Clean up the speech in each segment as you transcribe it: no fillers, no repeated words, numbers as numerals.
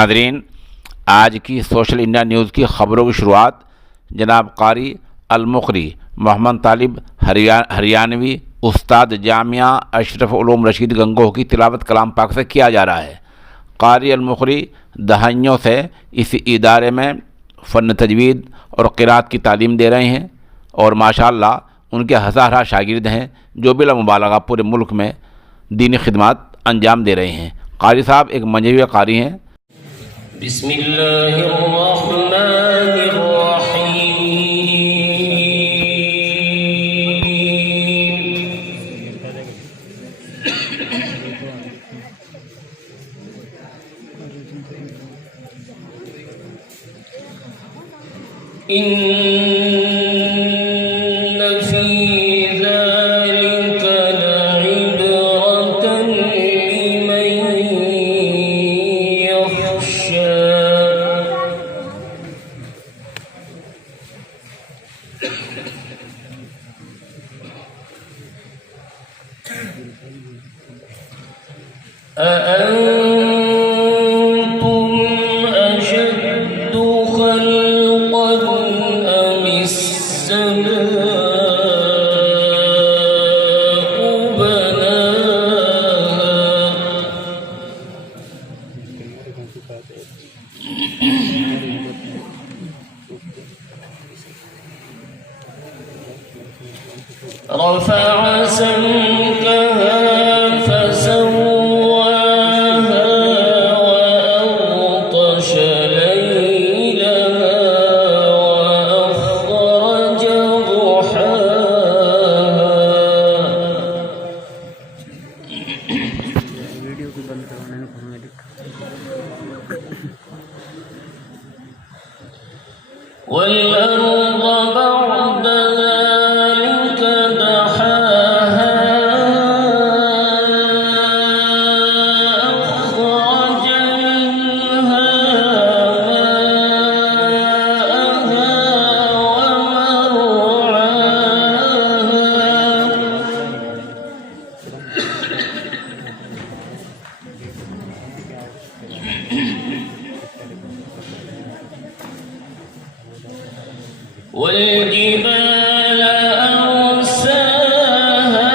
नाज़रीन, आज की सोशल इंडिया न्यूज़ की ख़बरों की शुरुआत जनाब कारी अल-मुक़री मोहम्मद तालिब हरियाणवी उस्ताद जामिया अशरफ उलूम रशीद गंगोह की तिलावत कलाम पाक से किया जा रहा है। कारी अल-मुक़री दहाइयों से इस इदारे में फ़न तजवीद और क़िराअत की तालीम दे रहे हैं और माशाअल्लाह उनके हज़ार शागिर्द हैं जो बिला मुबालगा पूरे मुल्क में दीनी खिदमत अंजाम दे रहे हैं। कारी साहब एक मंजवी कारी हैं। أأنتم أشد خلقا أم السماء بناها رفع سمكها فسواها وأغطش ليلها وأخرج ضحاها والأرض بعد ذلك دحاها أخرج منها ماءها ومرعاها والجبال أرساها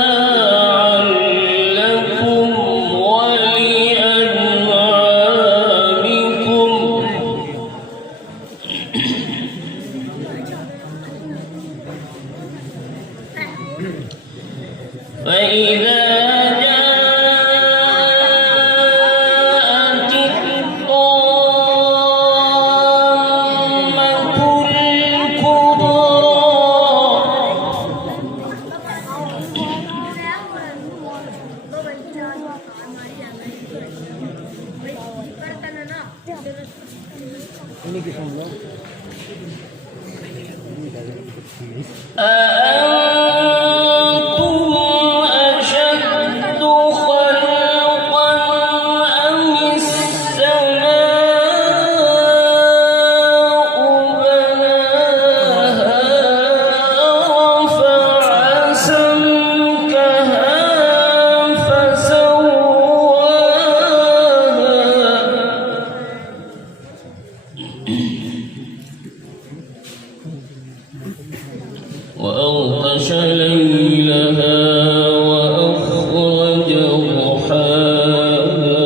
متاعا لكم ولأنعامكم فإذا جاءت الطامة أأنتم أشد خلقا أم السماء بناها رفع سمكها فسواها وأغطش ليلها وأخرج ضحاها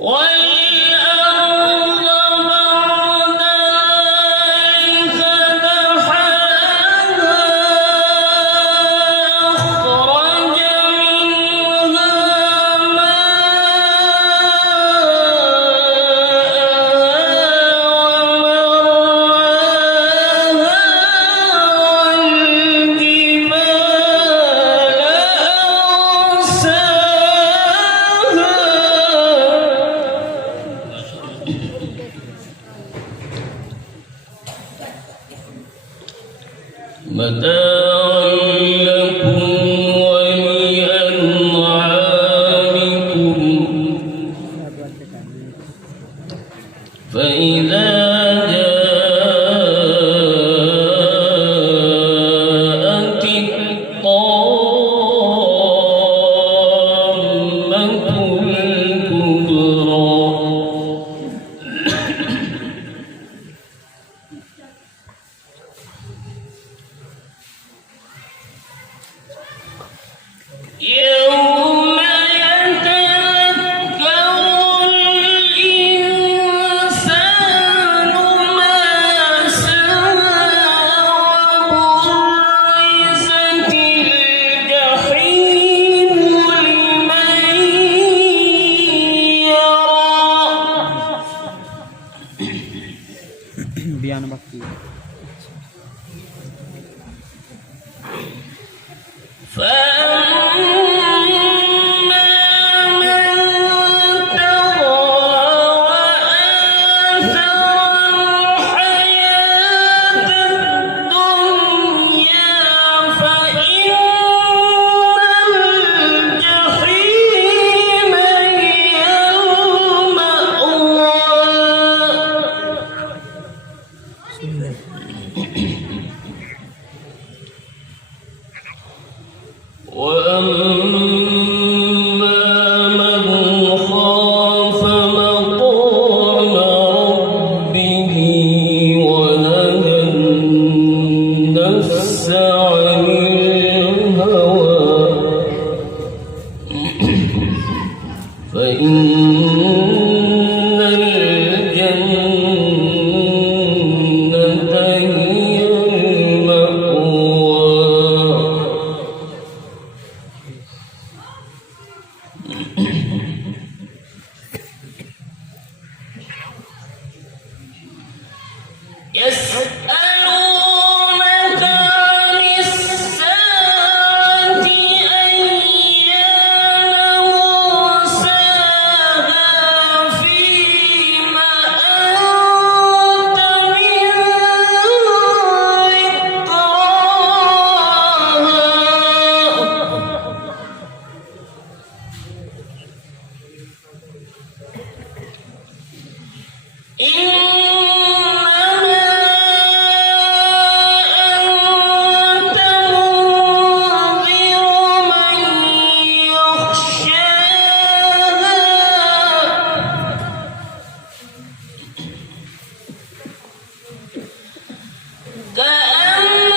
والأرض بعد ذلك دحاها أخرج منها متاعا لكم ولأنعامكم فإذا جاءت يوم يتذكر الإنسان ما سعى وبرزت الجحيم لمن يرى بيان مكي فأما من طغى وآثر الحياة الدنيا فإن الجحيم هي المأوى وأما من خاف مقام ربه ونهى النفس عن الهوى فإن الجنة هي المأوى يسألونك عن الساعة أيان مرساها فيما أنت من ذكراها إنما أنت منذر من يخشاها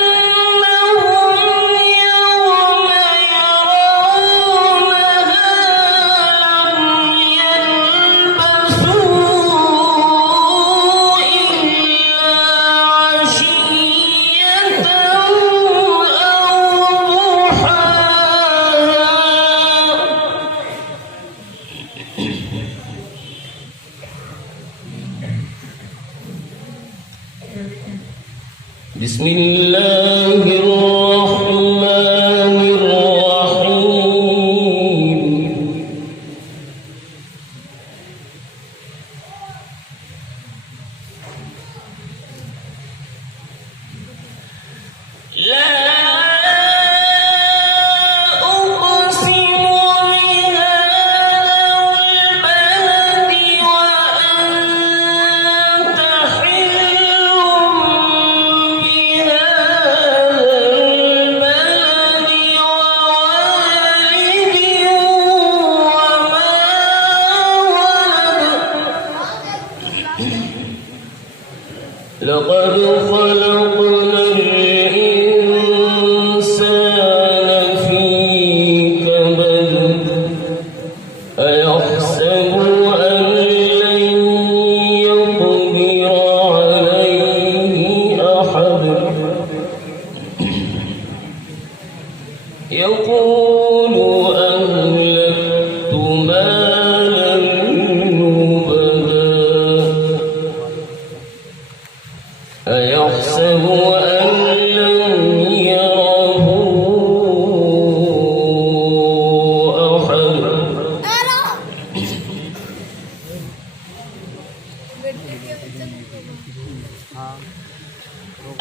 كأنهم يوم يرونها لم يلبثوا إلا عشية أو ضحاها بسم الله الرحمن الرحيم لا أقسم بهذا البلد وأنت حل بهذا البلد ووالد وما ولد لقد خلقنا الإنسان في كبد أيحسب أن لن يقدر عليه أحد يقول أهلكت مالا لبدا أيحسب أن لم يره أحد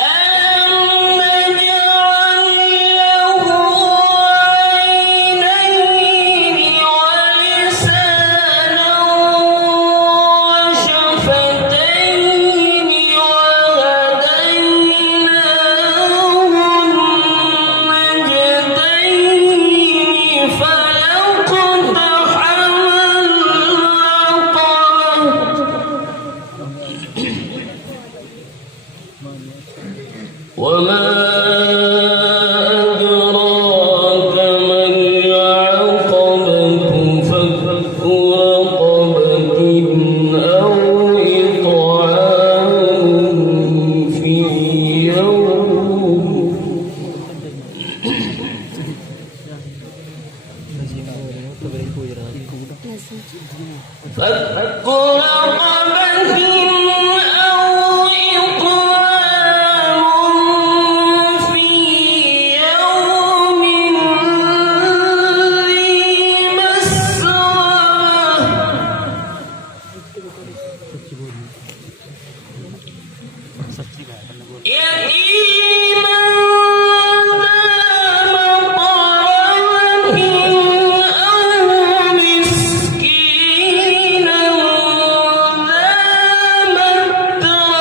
ألم نجعل له فك رقبة أو إطعام في يوم ذي مسغبة يتيما ذا مقربة أو مسكينا ذا متربة